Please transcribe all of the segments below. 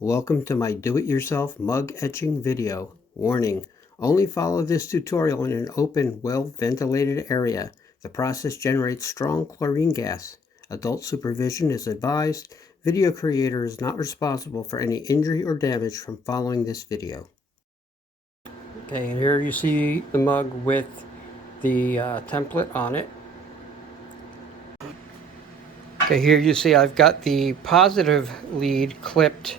Welcome to my do-it-yourself mug etching video. Warning, only follow this tutorial in an open, well-ventilated area. The process generates strong chlorine gas. Adult supervision is advised. Video creator is not responsible for any injury or damage from following this video. Okay, and here you see the mug with the template on it. Okay, here you see I've got the positive lead clipped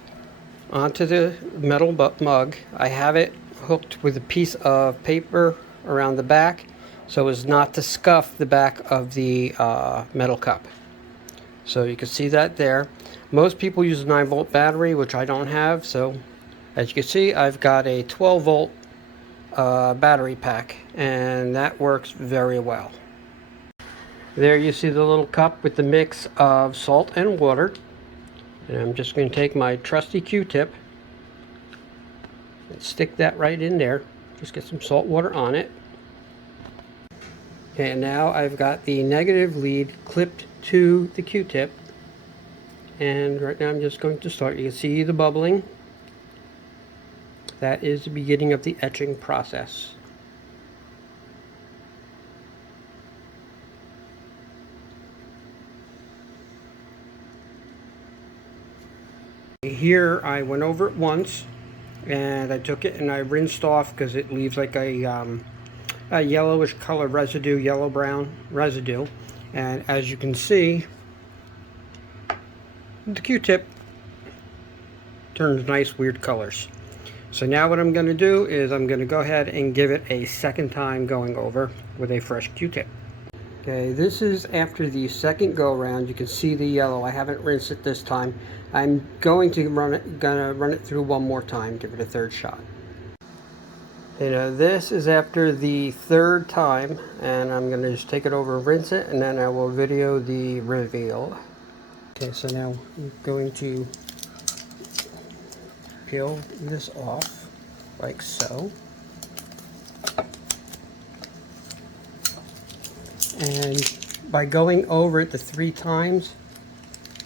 onto the metal mug. I have it hooked with a piece of paper around the back so as not to scuff the back of the metal cup. So you can see that there. Most people use a 9-volt battery, which I don't have, so as you can see I've got a 12-volt battery pack, and that works very well. There you see the little cup with the mix of salt and water. And I'm just going to take my trusty Q-tip and stick that right in there. Just get some salt water on it. And now I've got the negative lead clipped to the Q-tip. And right now I'm just going to start. You can see the bubbling. That is the beginning of the etching process. Here I went over it once and I took it and I rinsed off because it leaves like a yellowish color residue, yellow brown residue, and as you can see the Q-tip turns nice weird colors. So now what I'm going to do is I'm going to go ahead and give it a second time going over with a fresh Q-tip. Okay, this is after the second go around. You can see the yellow. I haven't rinsed it this time. I'm going to run it through one more time, give it a third shot. You know, this is after the third time, and I'm going to just take it over, rinse it, and then I will video the reveal. Okay, so now I'm going to peel this off like so. And by going over it the 3 times,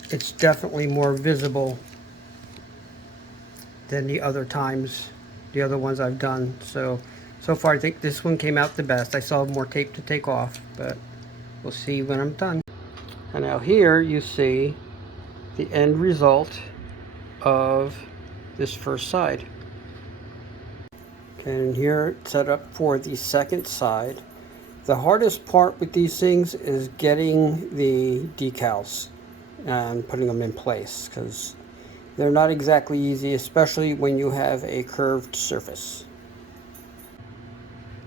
it's definitely more visible than the other times, the other ones I've done. So far I think this one came out the best. I still have more tape to take off, but we'll see when I'm done. And now here you see the end result of this first side. Okay, and here it's set up for the second side. The hardest part with these things is getting the decals and putting them in place, because they're not exactly easy, especially when you have a curved surface.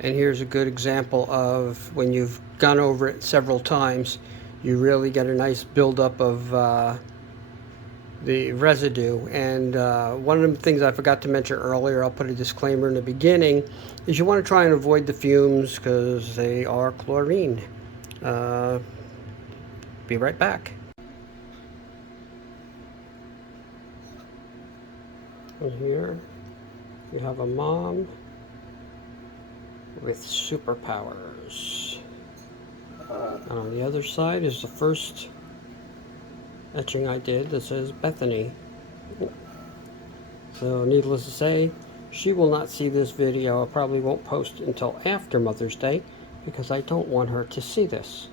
And here's a good example of when you've gone over it several times, you really get a nice buildup of the residue. And one of the things I forgot to mention earlier, I'll put a disclaimer in the beginning, is you want to try and avoid the fumes because they are chlorine. Be right back. And here you have a mom with superpowers. And on the other side is the first etching I did that says Bethany. So needless to say, she will not see this video. I probably won't post until after Mother's Day because I don't want her to see this.